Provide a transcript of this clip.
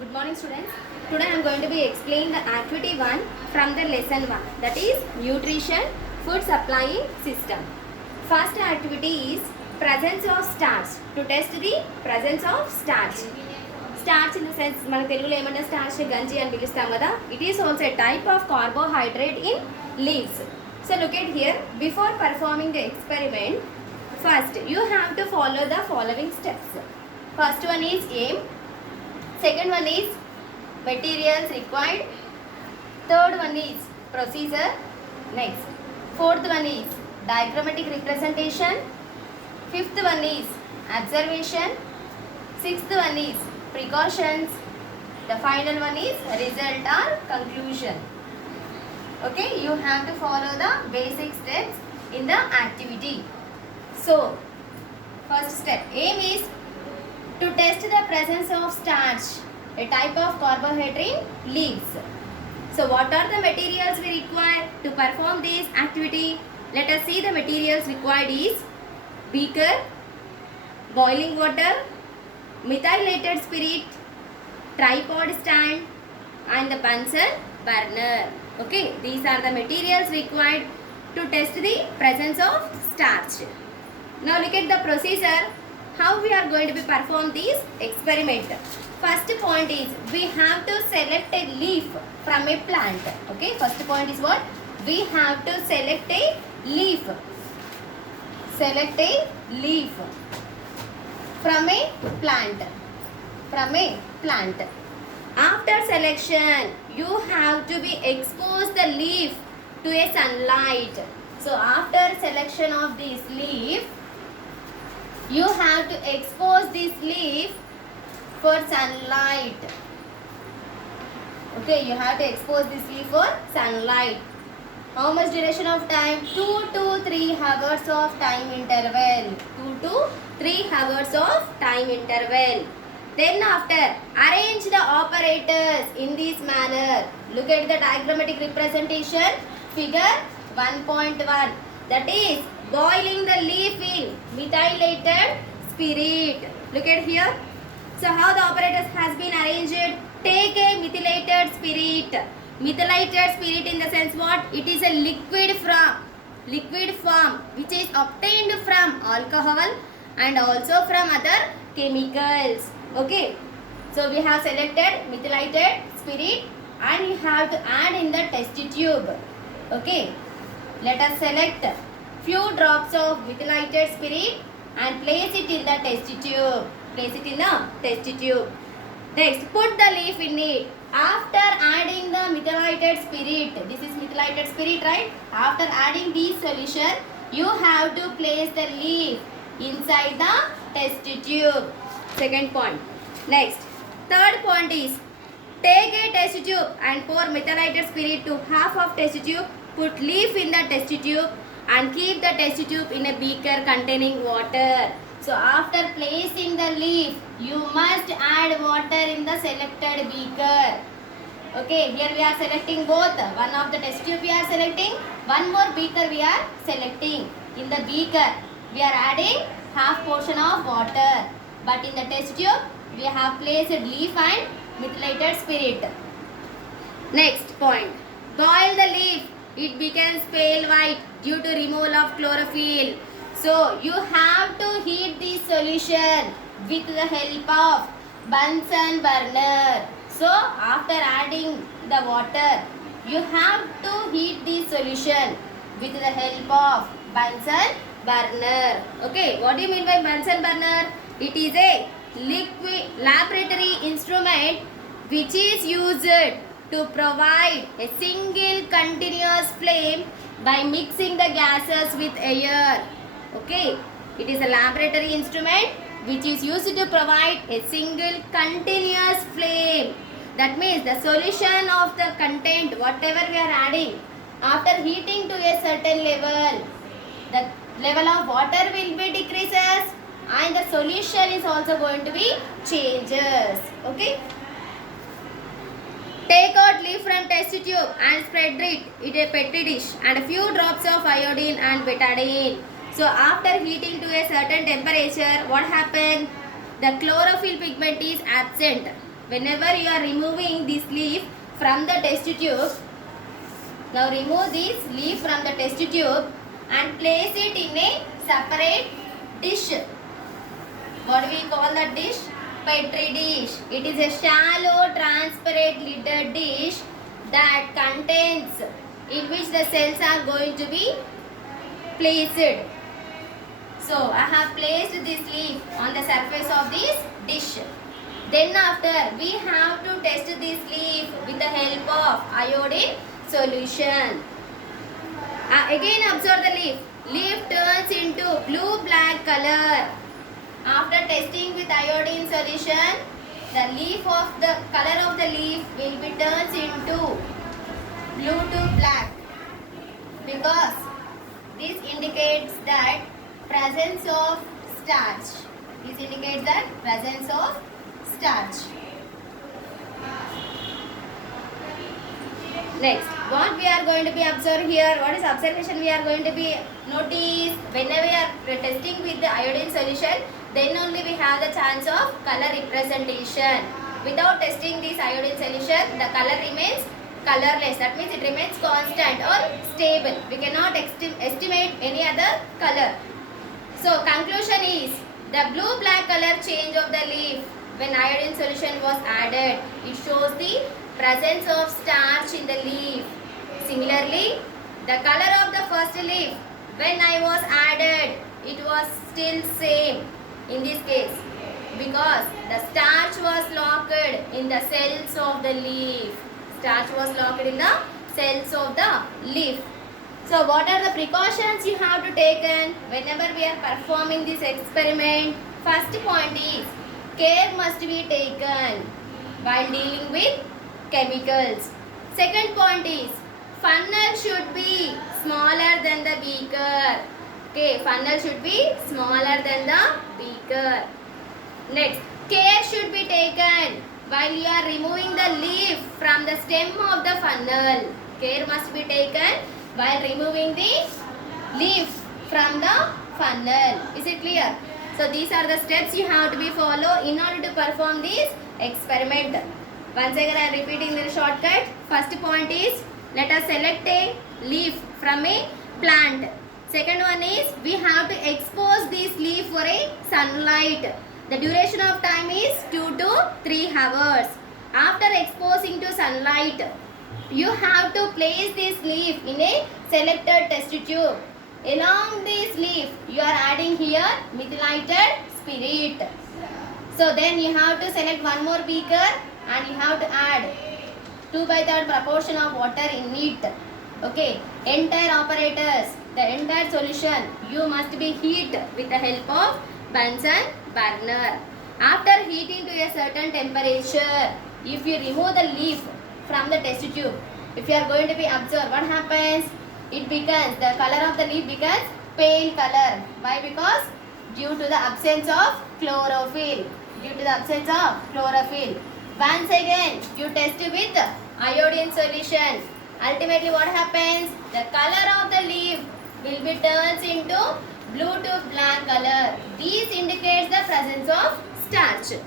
Good morning students. Today I am going to be explaining the activity 1 from the lesson 1, that is nutrition food supplying system. First activity is presence of starch, to test the presence of starch. Starch in the sense మనకు తెలుగులో ఏమంటే starch గంజి అని పిలుస్తాం కదా. It is also a type of carbohydrate in leaves. So look at here, before performing the experiment, first you have to follow the following steps. First one is aim. Second one is materials required. Third one is procedure. Next. Fourth one is diagrammatic representation. Fifth one is observation. Sixth one is precautions. The final one is result or conclusion. Okay, you have to follow the basic steps in the activity. So, first step, aim is to test the presence of starch, a type of carbohydrate in leaves. So what are the materials we require to perform this activity? Let us see the materials required is beaker, boiling water, methylated spirit, tripod stand and the Bunsen burner. Okay, these are the materials required to test the presence of starch. Now look at the procedure. How we are going to be perform this experiment. First point is we have to select a leaf from a plant. Okay, first point is what? We have to select a leaf. Select a leaf from a plant. From a plant. After selection, you have to be expose the leaf to a sunlight. So after selection of this leaf, you have to expose this leaf for sunlight. Okay, you have to expose this leaf for sunlight. How much duration of time? 2 to 3 hours of time interval. 2 to 3 hours of time interval. Then after, arrange the operators in this manner. Look at the diagrammatic representation. Figure 1.1. That is boiling the leaf in methylated spirit. Look at here. So how the operators has been arranged? Take a methylated spirit. Methylated spirit in the sense what? It is a liquid form which is obtained from alcohol and also from other chemicals. Okay. So we have selected methylated spirit and you have to add in the test tube. Okay. Let us select few drops of methylated spirit and place it in the test tube. Place it in the test tube. Next, put the leaf in it. After adding the methylated spirit, this is methylated spirit, right? After adding this solution, you have to place the leaf inside the test tube. Second point. Next, third point is take a test tube and pour methylated spirit to half of test tube. Put leaf in the test tube and keep the test tube in a beaker containing water. So after placing the leaf, you must add water in the selected beaker. Okay, here we are selecting both. One of the test tube we are selecting, one more beaker we are selecting. In the beaker, we are adding half portion of water. But in the test tube, we have placed leaf and methylated spirit. Next point, boil the leaf. It becomes pale white due to removal of chlorophyll. So you have to heat this solution with the help of Bunsen burner. So after adding the water, you have to heat this solution with the help of Bunsen burner. Okay, what do you mean by Bunsen burner? It is a liquid laboratory instrument which is used to provide a single continuous flame by mixing the gases with air. Okay, it is a laboratory instrument which is used to provide a single continuous flame. That means the solution of the content, whatever we are adding, after heating to a certain level, the level of water will be decreases and the solution is also going to be changes. Okay. Take out leaf from test tube and spread it in a petri dish and a few drops of iodine and betadine. So after heating to a certain temperature, what happened? The chlorophyll pigment is absent. whenever you are removing this leaf from the test tube, now remove this leaf from the test tube and place it in a separate dish. What do we call that dish? Petri dish. It is a shallow transparent lidded dish that contains, in which the cells are going to be placed. So I have placed this leaf on the surface of this dish. Then after, we have to test this leaf with the help of iodine solution. Again observe the leaf. Leaf turns into blue-black color. After testing with iodine solution, the color of the leaf will be turned into blue to black, because this indicates that presence of starch. This indicates that presence of starch. Next, what we are going to be observe here, what is observation we are going to be notice? Whenever we are testing with the iodine solution, then only we have the chance of color representation. Without testing this iodine solution, the color remains colorless. That means it remains constant or stable. We cannot estimate any other color. So conclusion is, the blue-black color change of the leaf when iodine solution was added, it shows the presence of starch in the leaf. Similarly, the color of the first leaf when I was added, it was still same in this case, because the starch was locked in the cells of the leaf. Starch was locked in the cells of the leaf. So what are the precautions you have to take whenever we are performing this experiment? First point is, care must be taken while dealing with chemicals. Second point is, funnel should be smaller than the beaker. Okay, funnel should be smaller than the beaker. Next, care should be taken while you are removing the leaf from the stem of the funnel. Care must be taken while removing the leaf from the funnel. Is it clear? So these are the steps you have to be follow in order to perform this experiment. Once again I am repeating the shortcut. First point is, let us select a leaf from a plant. Second one is, we have to expose this leaf for a sunlight. The duration of time is 2 to 3 hours. After exposing to sunlight, you have to place this leaf in a selected test tube. Along this leaf, you are adding here methylated spirit. So then you have to select one more beaker and you have to add 2/3 proportion of water in it. Okay, entire operators, the entire solution you must be heat with the help of Bunsen burner. After heating to a certain temperature, if you remove the leaf from the test tube, if you are going to be observe, what happens? It becomes, the color of the leaf becomes pale color. Why? Because due to the absence of chlorophyll. Due to the absence of chlorophyll. Once again, you test with iodine solution. Ultimately, what happens? The color of the leaf will be turned into blue to black color. These indicates the presence of starch.